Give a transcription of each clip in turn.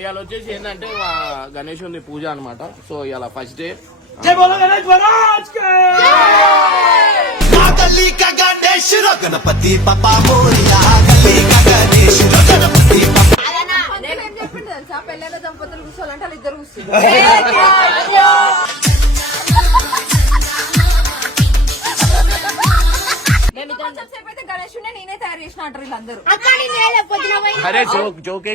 ఇవాళ వచ్చేసి ఏంటంటే గణేశుని పూజ అనమాట. సో ఇవాళ ఫస్ట్ డే. గణపతి పప్పా మోరియా గణేష్ గణపతి చెప్పింది తెలుసా, పెళ్ళైన దంపతులు కూర్చోవాలంటే వాళ్ళు ఇద్దరు కూర్చుంటారు. గణేశునే నేనే తయారు చేసిన అంటారు వీళ్ళందరూ. అరే జోక్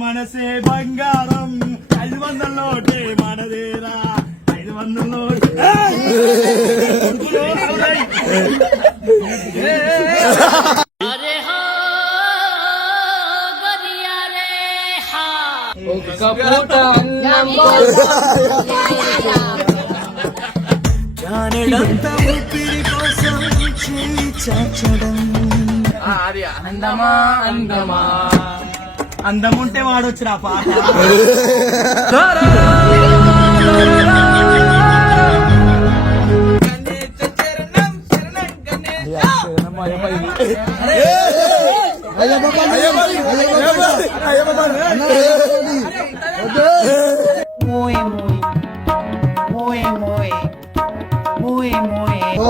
మనసే బంగారం 500 నోటే మనదేరా 500 నోటే. అది అందమా అందమా అందం ఉంటే వాడొచ్చురా పాట.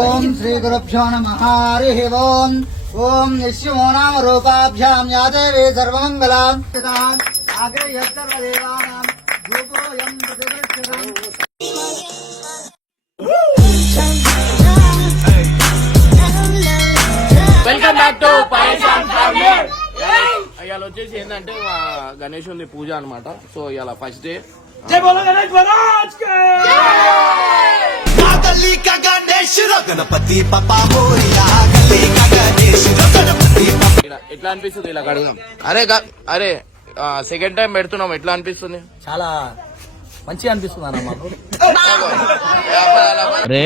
ఓం శ్రీ గురుభ్యో నమః. హరి ఓం. ఓం నిశ్చమో నామ రూపాభ్యాం యా దేవీ సర్వమంగళాం ఆగ్రహ్య సర్వదేవానాం రూపోయం ప్రతిదర్శనం. వెల్కమ్ బ్యాక్ టు పైసాన్ ఫ్యామిలీ. ఇవాళ వచ్చేసి ఏంటంటే గణేశుని పూజ అనమాట. సో ఇవాళ ఫస్ట్ డే. గణపతి పప్పా మోరియా గణేష్ గణపతి. ఎట్లా అనిపిస్తుంది ఇలా కడగడం? అరే సెకండ్ టైం పెడుతున్నాం, ఎట్లా అనిపిస్తుంది? చాలా మంచిగా అనిపిస్తుంది అన్న మాకు. అరే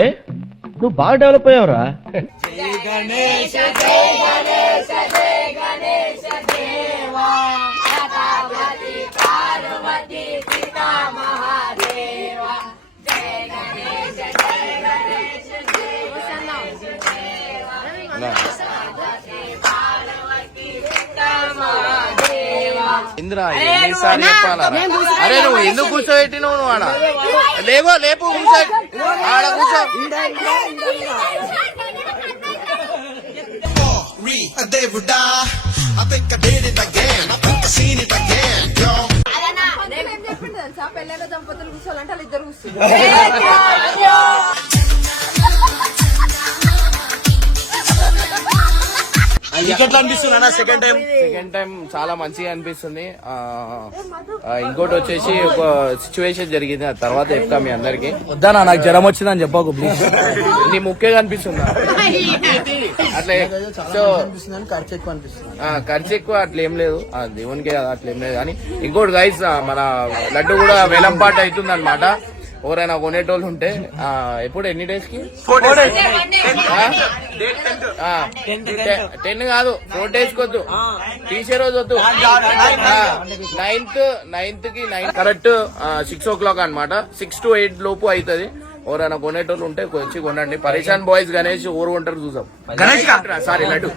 నువ్వు బాగా డెవలప్ అయ్యావురా. ఇంద్రా ఎన్నిసార్లు చెప్పాలా? అరే నువ్వు ఎందుకు కూర్చోబెట్టినావు? నువ్వు ఆడ లేపు కూర్చో, ఆడ కూర్చో. దేవుడా I think I did it again. I think I seen it again, yo. చెప్పింది తెలుసా, పెళ్ళైన దంపతులు కూర్చోవాలంటే వాళ్ళు ఇద్దరు కూర్చుంటారు. ఎట్లా అనిపిస్తుంది సెకండ్ టైం చాలా మంచిగా అనిపిస్తుంది. ఇంకోటి వచ్చేసి ఒక సిచ్యువేషన్ జరిగింది, ఆ తర్వాత చెప్తా మీ అందరికి. వద్దా నాకు జ్వరం వచ్చిందని చెప్పకు ప్లీజ్. నీ ముఖ్య కనిపిస్తుందా అట్లా? సో ఖర్చు ఎక్కువ అనిపిస్తుంది. ఖర్చు ఎక్కువ అట్లా ఏం లేదు, దేవునికి అట్లా ఏం లేదు. కానీ ఇంకోటి గైస్, మన లడ్డు కూడా వేలంపాట అవుతుంది అనమాట. ఎవరైనా కొనేటోళ్ళు ఉంటే ఎప్పుడు ఎన్ని డేస్ కి? 10 కాదు, 4 days కొద్దు, తీసే రోజు వద్దు. 9th కి కరెక్ట్ 6 o'clock అనమాట. 6 to 8 లోపు అవుతుంది. ఎవరైనా కొనేటోళ్ళు ఉంటే వచ్చి కొనండి. పరేషాన్ బాయ్స్ గణేష్ ఊరు కొంటారు చూసాం. సారీ లడ్డు.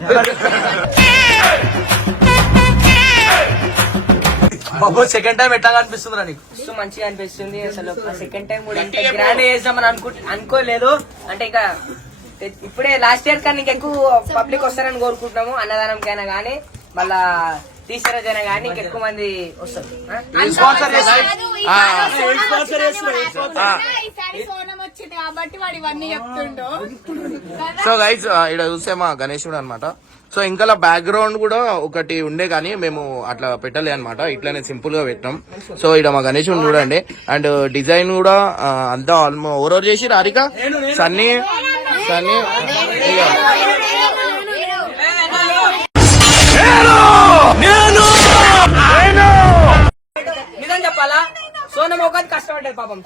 బాబు సెకండ్ టైం ఎట్లా అనిపిస్తుందిరా నీకు? మంచిగా అనిపిస్తుంది. అసలు సెకండ్ టైం కూడా ఇంత గ్రాండ్ చేద్దామని అనుకోలేదు. అంటే ఇక ఇప్పుడే లాస్ట్ ఇయర్ కన్నా ఎక్కువ పబ్లిక్ వస్తారని కోరుకుంటున్నాము. అన్నదానంకైనా గానీ మళ్ళా తీసిరైనా గానీ ఇంకెక్కువ మంది వస్తారు. సో గైస్ ఇక్కడ చూస్తే మా గణేశుడు అనమాట. సో ఇంకా బ్యాక్గ్రౌండ్ కూడా ఒకటి ఉండే కానీ మేము అట్లా పెట్టలే అనమాట, ఇట్లానే సింపుల్ గా పెట్టినాం. సో ఇక్కడ మా గణేశుడు చూడండి. అండ్ డిజైన్ కూడా అంతా ఆల్మోస్ట్ ఓవర్ చేసి రారిక సన్నీ నిజం చెప్పాలా, సోనం ఒకటి కష్టపడ్డది పాపం.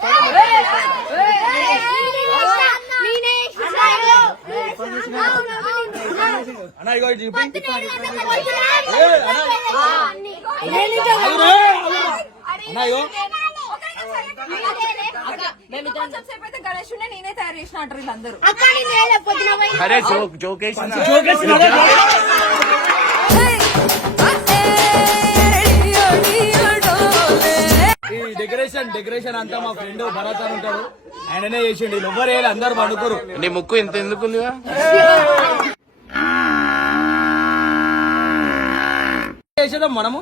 కొంచెం సేపు అయితే గణేష్ నేనే తయారు చేసిన అంటారు వీళ్ళందరూ. అరే జోక్ వేసిన ఈ డెకరేషన్ అంతా మా ఫ్రెండ్ భరత్ అని ఉంటాడు, ఆయననే చేసిండు. ఎవరు వేయాలి, అందరు పండుకోరు. నీ ముక్కు ఇంత ఎందుకుందిగా? చేసేద్దాం మనము.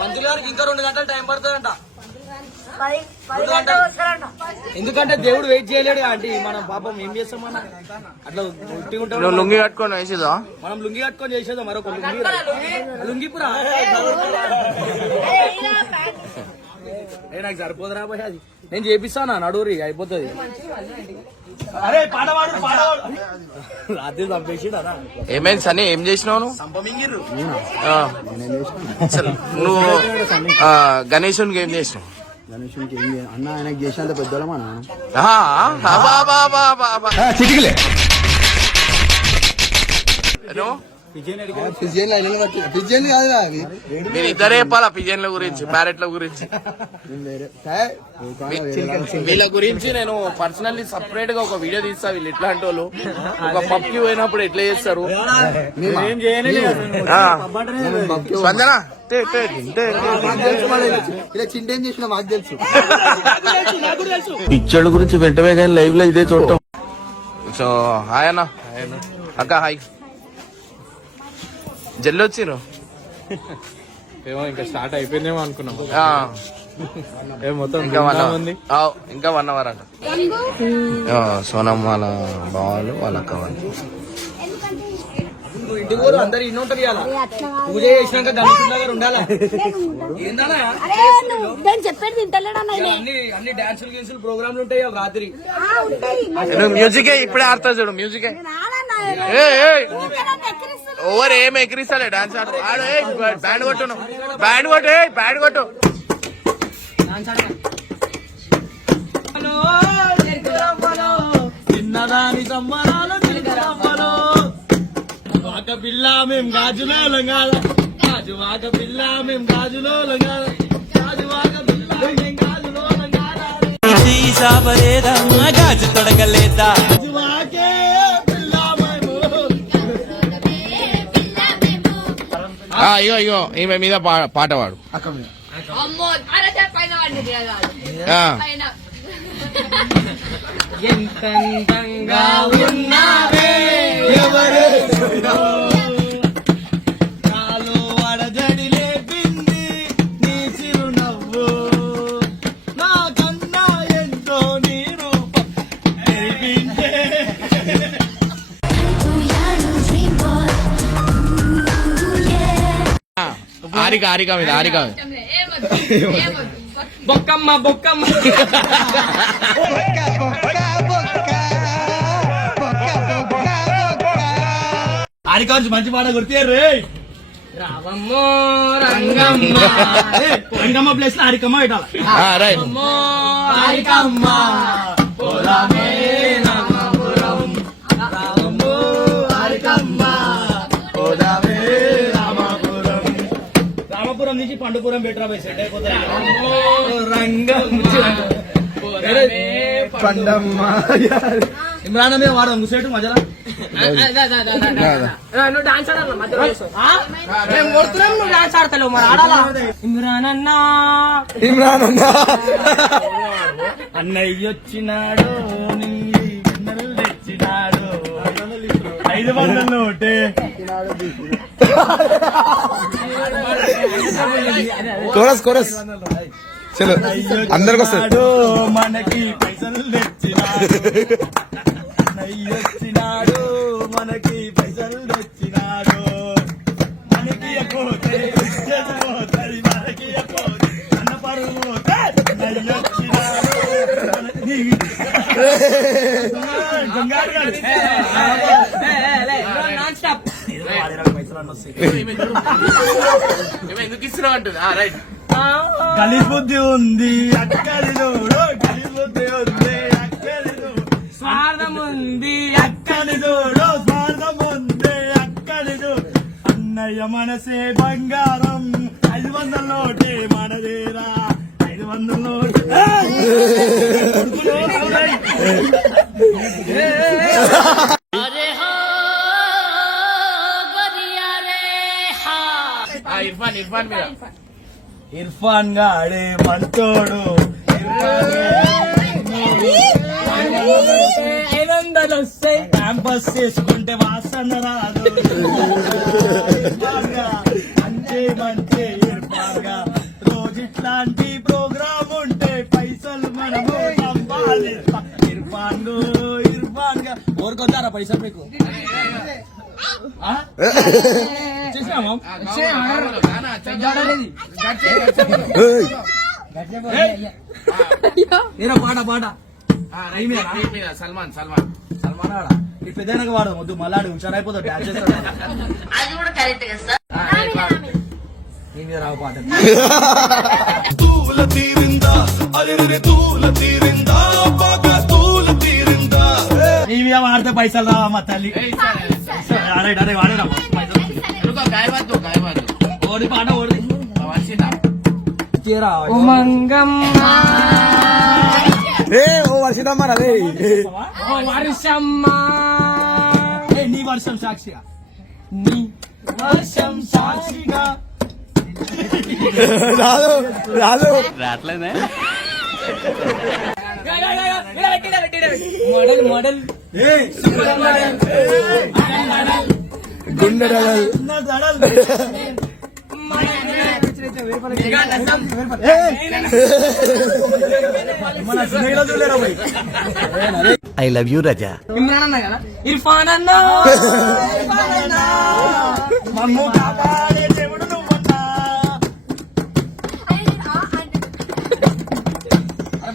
పంతులు గారికి ఇంకా 2 గంటలు టైం పడుతుందంట. ఎందుకంటే దేవుడు వెయిట్ చేయలేడు ఆంటీ. మనం పాపం ఏం చేస్తామన్నా, అట్లా ఉట్టి ఉంటాం. నువ్వు లుంగి కట్టుకొని వేసేదా? మనం లుంగి కట్టుకొని చేసేద్దాం. మరొక లుంగిపురా నాకు సరిపోదురా పోయి, అది నేను చేపిస్తానా నడూరి అయిపోతుంది. అరే పాడవాడు రాత్రి చంపేసి ఏమైంది సన్నీ, ఏం చేసినావు నువ్వు? అసలు నువ్వు గణేశునికి ఏం చేసినావు? గణేషునికి అన్న ఆయనకి చేసినంత పెద్దోళ్ళ మన పిజ్జన్ కాదు అవి మీరు ఇద్దరే చెప్పాలా పిజన్ల గురించి, ప్యారెట్ల గురించి. వీళ్ళ గురించి నేను పర్సనల్లీ సపరేట్ గా ఒక వీడియో తీస్తా. వీళ్ళు ఎట్లాంటి వాళ్ళు ఒక పబ్కి పోయినప్పుడు ఎట్లా చేస్తారు. స్పందన ఇలా చింటేం చేసిన మాకు తెలుసు. పిచ్చోళ్ళ గురించి వెంటనే కానీ లైవ్ లో ఇదే చూడటం. సో హాయ్ అన్న, అక్క హాయ్. జల్లి వచ్చిరు ఏమో ఇంకా స్టార్ట్ అయిపోయిందేమో అనుకున్నాం. మొత్తం ఇంకా 1 అవర్ అంట. సోనం వాళ్ళ బావాలు వాళ్ళ అక్క వాళ్ళు ఇంటికి పోదు, అందరు ఇన్ని ఉంటారు. ఇవాళ పూజ చేసినాక గణేశుడి దగ్గర ఉండాలా? ఏందన్నా చెప్పండి అన్ని డాన్సులు గీన్సులు ప్రోగ్రాంలు ఉంటాయి ఇవాళ రాత్రి. మ్యూజికే ఇప్పుడే ఆడతా చూడు. మ్యూజికే ఓవర్ ఏం ఎక్కిరిస్తాలే డాన్స్ ఆడు. బ్యాండ్ కొట్టు, బ్యాండ్ కొట్టు, బ్యాండ్ కొట్టు. చిన్నదాని సంబరాలు వాక పిల్ల మేం గాజులో లంగాల, గాజు వాక పిల్ల మేం గాజులో లంగాల, గాజు వాక పిల్ల మేం గాజులో లంగాల, గాజు తొడగలేదా వాకే పిల్ల మేము. ఇగో ఈమె మీద పాట పాడు. ఎంతంగా ఉన్నావే ఎవరే నాలో అడజడి లేపింది నీ చిరునవ్వు, నా కన్నా ఎంతో నీ రూపం తెలిపిందే. ఆరిక మీద ఆరిక బొక్కమ్మ బొక్కమ్మ ఆరికాంచి మంచి పాట గుర్తియారు రే. రావమ్మో రంగమ్మ, రంగమ్మ ప్లేస్ లో ఆరికమ్మ పెట్టాలి. రైట్. ఆరికమ్మ పోదామే రామపురం, రామమ్మో ఆరికమ్మ పోదామే రామపురం. రామపురం నుంచి పండుపురం బెటర్ పోయి సెట్ అయిపోతాయి. రంగమ్మ పండమ్మ ఇమ్రాన్ మీద వాడు ముసేటు మధ్యలో నువ్వు డాన్స్ ఆడాలి మధ్యలో మేము కొడుతున్నాం, నువ్వు డాన్స్ ఆడతావు మరి ఆడాలా? ఇమ్రాన్ అన్నా అన్నయ్యొచ్చినాడు నిన్నలు తెచ్చినాడు 500 నోటే. కోరస్ చలో అందరికి వస్తాడు. మనకి పైసలు తెచ్చినాడు, అన్నయ్యొచ్చినాడు మనకి పైసలు తెచ్చినాడు, మనకి పోతే పోతుంది, మనకి పోతే అన్న పరువు పోతే అన్నయ్యొచ్చినాడు నాన్ స్టాప్ పైసలు అన్న వస్తాయి. ఎందుకు ఇస్తున్నావు అంటుంది. రైట్. గలీజ్ బుద్ధి ఉంది అక్కడి చూడు, గలీజ్ బుద్ధి ఉంది అక్కడి చూడు, స్వార్థం ఉంది అక్కడి చూడు, స్వార్థం ఉంది అక్కడి చూడు. అన్నయ్య మనసే బంగారం, 500 నోటే మనదేరా, 500 నోటు ఇర్ఫాన్ ఇర్ఫాన్ మీద ఇర్ఫాన్ గాడే మంచోడు 500 వస్తాయి క్యాంపస్ చేసుకుంటే వాసన రాదు ఇర్ఫాన్ గా మంచి మంచి ఇర్ఫాన్ గా రోజు ఇట్లాంటి ప్రోగ్రామ్ ఉంటే పైసలు మనము సంపాదిస్తాం ఇర్ఫాన్ గా ఊరుకొద్దారా పైసలు మీకు చేసామా పాట పాట సల్మాన్ సల్మాన్ ఈ పెద్దనకు వాడు వద్దు మళ్ళీ హుషారైపోతాడు డాన్స్ చేస్తాడు నీ మీద రావు పాట తూల తీరిందా అరే తూల తీరిందా బాగా తూల తీరిందా నీ మీద వాడితే పైసలు రావా మా తల్లి అరే అరే వాడేరా ఓడి పాట ఓడి నీ వర్షం సాక్షిగా నీ వర్షం సాక్షిగా మోడల్ మోడల్ గుండె ఐ లవ్ యూ రజా. ఇమ్రాన్ అన్న కదా ఇర్ఫాన్ అన్న మమ్ము కాపాడే దేవుడు నువ్వన్నా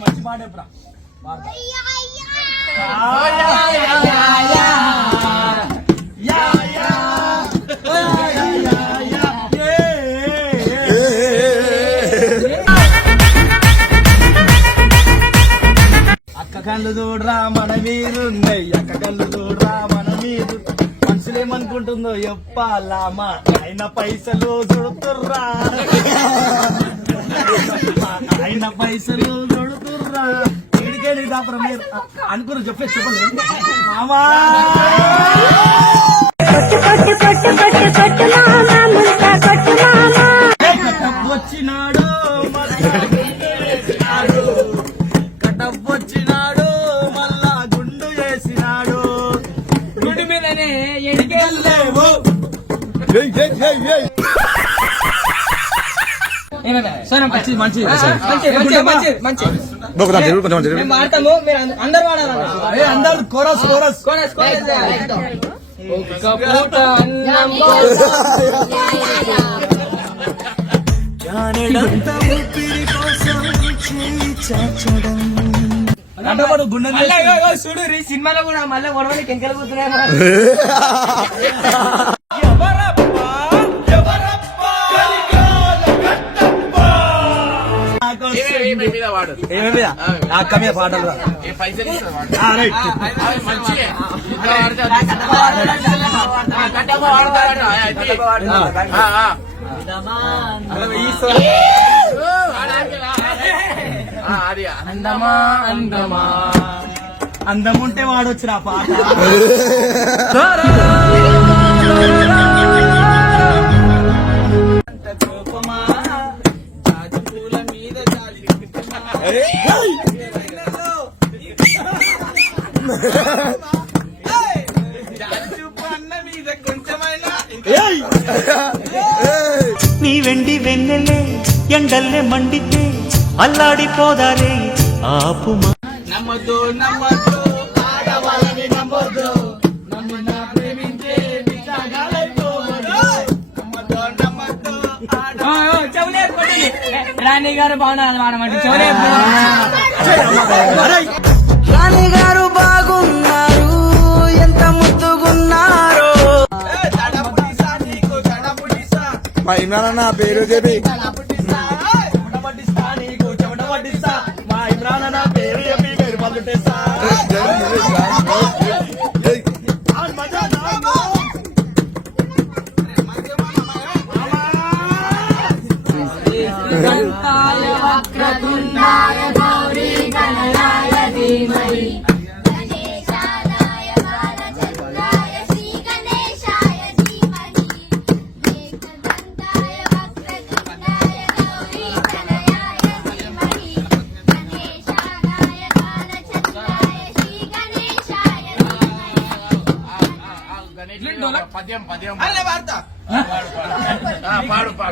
మంచి పాట ఎప్పుడా అక్క కళ్ళు చూడరా మన మీరున్నాయి అక్క కళ్ళు చూడరా మన మీరు మనుషులేమనుకుంటుందో చెప్పాలామా ఆయన పైసలు చూడుతుర్రా ఆయన పైసలు చూడుతుర్రా ఇడికేది దాపరం మీరు అనుకున్నారు చెప్పలేదు మామా వచ్చినాడు కటప్పొచ్చినాడు మళ్ళా గుండు చేసినాడు గుడి మీదనే ఎడికెళ్ళేవు మంచి మంచి మేము వాడతాము మీరు అందరు వాడాలి అందరు కోరస్ కోరస్ కోరస్ ఒక్క పూట అన్నం చూడు సినిమాలో కూడా మళ్ళీ గొడవలు కెంకెలు కూతున్నాయి వాడు అక్క మీద పాటలు పైసలు అది అందమా అందమా అందం ఉంటే వాడొచ్చిన పాట నీ వెండి వెన్నెలే ఎండల్లే మండితే అల్లాడిపోదారే ఆపు నమ్మద్దు నమ్మద్దు ఆడవాళ్ళని నమ్మద్దు నమ్మిన ప్రేమించే రాణి గారు బాగున్నారు వాడమంటే చౌలే రాణి గారు బాగున్నారు ఎంత ముద్దుగున్నారు. మా ఇమ్రాన్ నా పేరు చెప్పి మా ఇమ్రాన్ నా పేరు చెప్పి పేరు పలుటేస్తా వక్రతుండ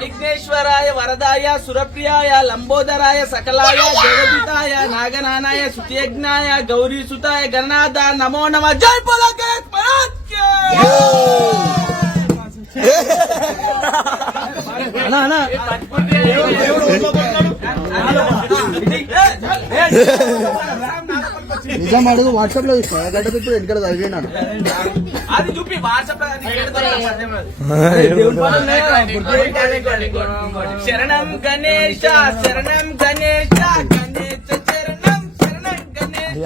విఘ్నేశ్వరాయ వరదాయ సురప్రియాయ లంబోదరాయ సకలాయ జగదితాయ నాగనానాయ సుతయజ్ఞాయ గౌరీ సుతాయ గణనాథ నమో నమ జై బోలో గణేష్ మహారాజ్ కి నిజం అడుగు వాట్సాప్ లో తీసుకో గడ్డ తిప్పుడు ఎందుకంటే చదివినాడు అది చూపి వాట్సాప్ శరణం గణేశ శరణం గణేశ గణేశ శరణం శరణం గణేశ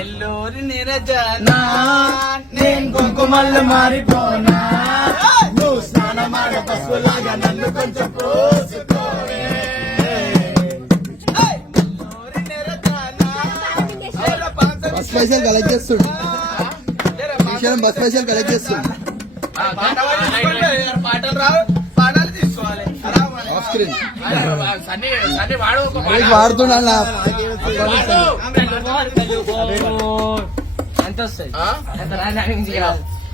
ఎల్లూరి నిరజన నేను కుంకుమల్లు మారిపోనా నువ్వు స్నానమాడ పశువులాగా నన్ను కొంచెం పోసుకోవే ఎల్లూరి నిరజన బస్ పైసలు కలెక్ట్ చేస్తుండు బస్ పైసలు కలెక్ట్ చేస్తుండు పాటలు రావు పాటలు తీసుకోవాలి ఆఫ్ స్క్రీన్ వాడు వాడుతున్నా ఎంత వస్తాయి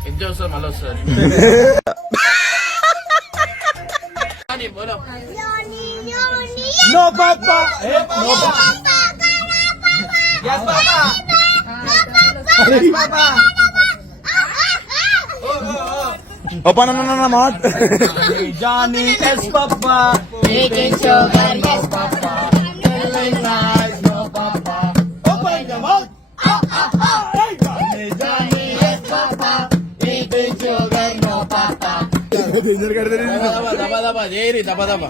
ఎంత వస్తుంది మళ్ళీ వస్తుంది no papa no papa open మాట జానీ ఎస్ పాపా దబా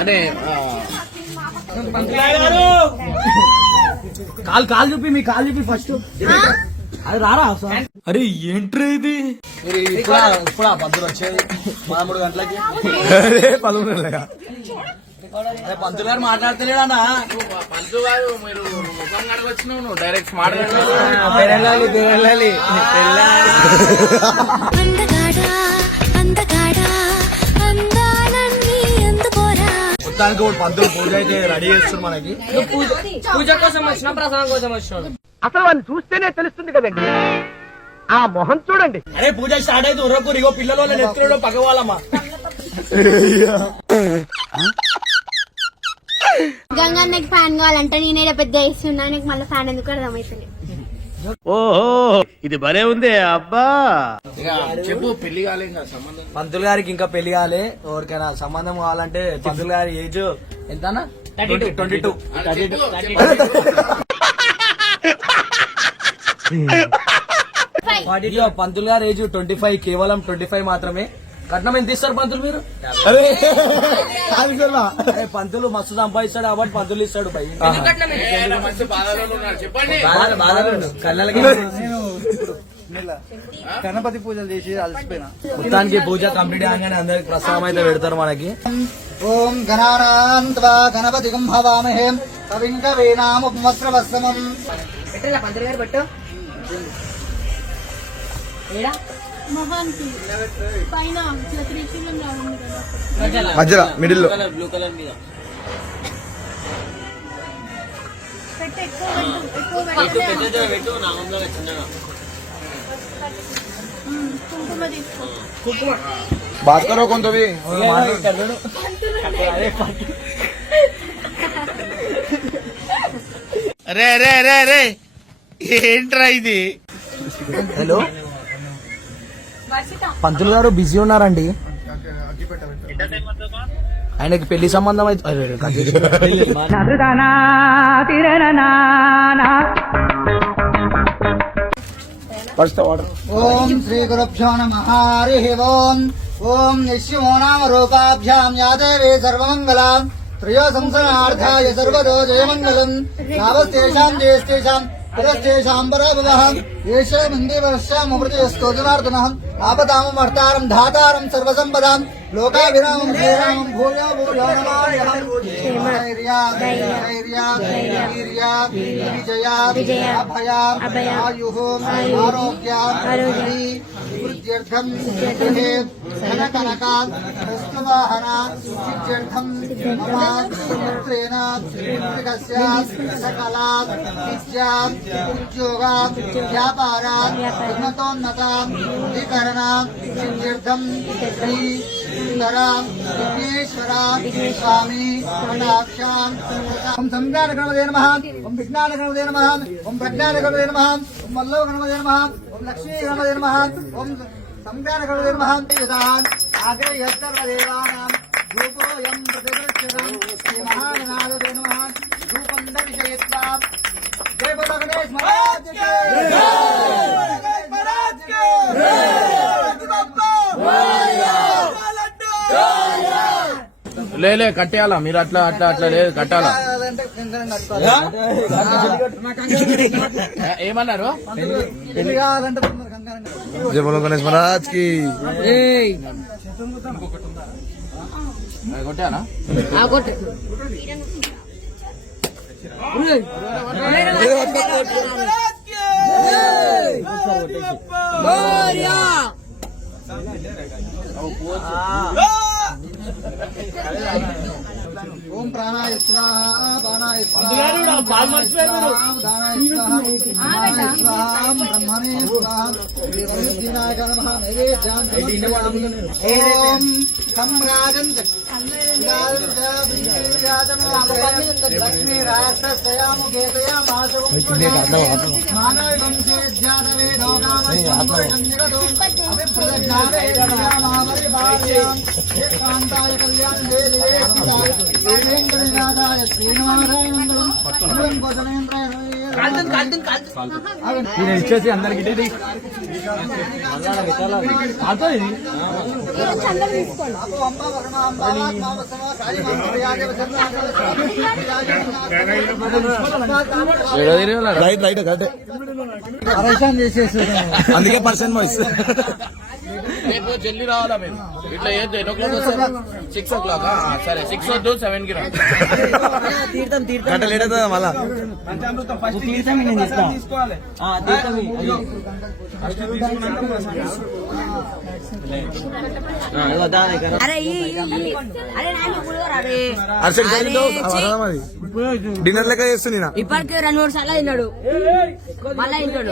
అనే కాలు చూపి మీ కాలు చూపి ఫస్ట్ అది రారా అరే ఏంట్రీ ఇది ఇప్పుడు పంతులు వచ్చేది 13 గంటలకి 11 గంటలగా పంతులు గారు మాట్లాడతలేడన్నా పంచు గారు మీరు ముఖం కడగొచ్చినావు నువ్వు డైరెక్ట్ స్మార్ట్ మొత్తానికి ఒకటి పంతులు పూజ అయితే రెడీ చేస్తారు మనకి పూజ కోసం వచ్చిన ప్రసాదం కోసం వచ్చినాడు. అసలు వాళ్ళని చూస్తేనే తెలుస్తుంది కదండి ఆ మొహం చూడండి అరే పూజ స్టార్ట్ అయితే ఉర్రకు ఇగో పిల్లలు వాళ్ళని ఎత్తుకోవడం పగవాలమ్మా గంగన్నకి ఫ్యాన్ కావాలంటే నేనే పెద్ద ఇస్తున్నా నీకు మళ్ళీ ఫ్యాన్ ఎందుకు అర్థమవుతుంది. ఓహో ఇది భలే ఉంది అబ్బా. చెప్పు పెళ్లి కాలే ఇంకా సంబంధం. పంతులు గారికి ఇంకా పెళ్లి కాలే ఎవరికైనా సంబంధం కావాలంటే పంతులు గారి ఏజ్ ఎంతనా 22 పంతులు గారి ఏజ్ 25 కేవలం 25 మాత్రమే. కట్నం ఎంత ఇస్తారు పంతులు మీరు? అరే పంతులు మస్తు సంపాదిస్తాడు కాబట్టి పంతులు ఇస్తాడు పై మంచి బాధలో ఉన్నారు చెప్పండి. కళ్ళకి గణపతి పూజలు చేసి అలసిపోయినా. మొత్తానికి పూజ కంప్లీట్ కాగానే అందరికి ప్రసాదం అయితే పెడతారు మనకి. ఓం గణానాన్త్వా గణపతిగం హవామహే కవిం కవీనాముపమస్రవస్తమం. పెట్టాలా పంతులు గారు పెట్టు ఏడా మొహానికి పైన ఇట్లా త్రిశూలం రావాలి కదా. మధ్యలో మిడిల్ లో బ్లూ కలర్ మీద పెట్టు ఎక్కువ పెట్టు నామంలో చిన్నగా కుంకుమ తీసుకో. భాస్కర్ కొంతవి రే రే రే రే ఏంట్రా ఇది? హలో పంతులు గారు బిజీ ఉన్నారండి. ఆయనకి పెళ్లి సంబంధం అయితే ఓం శ్రీ గురుభ్యో నమః. హరి ఓం. ఓం నిశ్చిమో నామ రూపాభ్యాం యా దేవీ సర్వమంగళాం త్రయో సంసనార్థాయ సర్వదో జయమంగళం. నావస్తేషాం జయస్తేషాం పురస్తేషాం పరాభవః स्तोजनार्दनः आपदामं वर्तारं धातारं सर्वसम्पदां लोकाभिरामं श्रीरामं भूयो भूयो नमाम्यहं धैर्या धैर्या वीर्या विजया अभया आयुः आरोग्या वृद्ध्यर्थं गृहे धनकनका वस्तुवाहना सिद्ध्यर्थं मम पुत्रेण पुत्रिकस्य सकला विद्या उद्योगा व्यापारा उन्नतोन्नता विकरणा सिद्ध्यर्थं श्री सुंदरा विघ्नेश्वरा स्वामी कटाक्षां ओम संज्ञानगणपतये नमः ओम विज्ञानगणपतये नमः ओम प्रज्ञानगणपतये नमः ओम वल्लभगणपतये नमः ओम लक्ष्मीगणपतये नमः ओम संज्ञानगणपतये नमः यदान् आग्रह्यत्तर्वदेवानां रूपोऽयं प्रतिगृह्यतां श्री महागणाधिपतये नमः रूपं दर्शयित्वा जय बोलो गणेश महाराज की जय गणेश महाराज की जय లే కట్టేయాలా మీరు అట్లా అట్లా అట్లా లేదు కట్టాలా ఏమన్నారు जय बोलो गणेश महाराज की కొట్టానా ओम प्राणाय स्वाहा बाणाय स्वाहा दानाय स्वाहा ब्रह्मणे स्वाहा विनायक नमः नैवेद्यां ओम सम्राजं लक्ष्मी राष्ट्रस्यामुखे मानव वंशे ज्ञानवे कांताय कल्याण देवेन्द्रनाथाय श्रीनिवासाय मंगलम मंगलम गोजनेन्द्राय ఇచ్చేసి అందరికి రైట్ రైట్ కట్టే పరేషాన్ చేసేసి అందుకే పర్సన్ వాయిస్ రేపు జల్దీ రావాలా మేము ఇట్లా ఏదో 8 o'clock వస్తారా 6 o'clock సరే 6 వద్దు 7 కి రా గంట లేట్ అవుతుందా మళ్ళా డిన్నర్ లెక్క చేస్తున్నా ఇప్పటికే 2-3 సార్లు తిన్నాడు మళ్ళా తింటాడు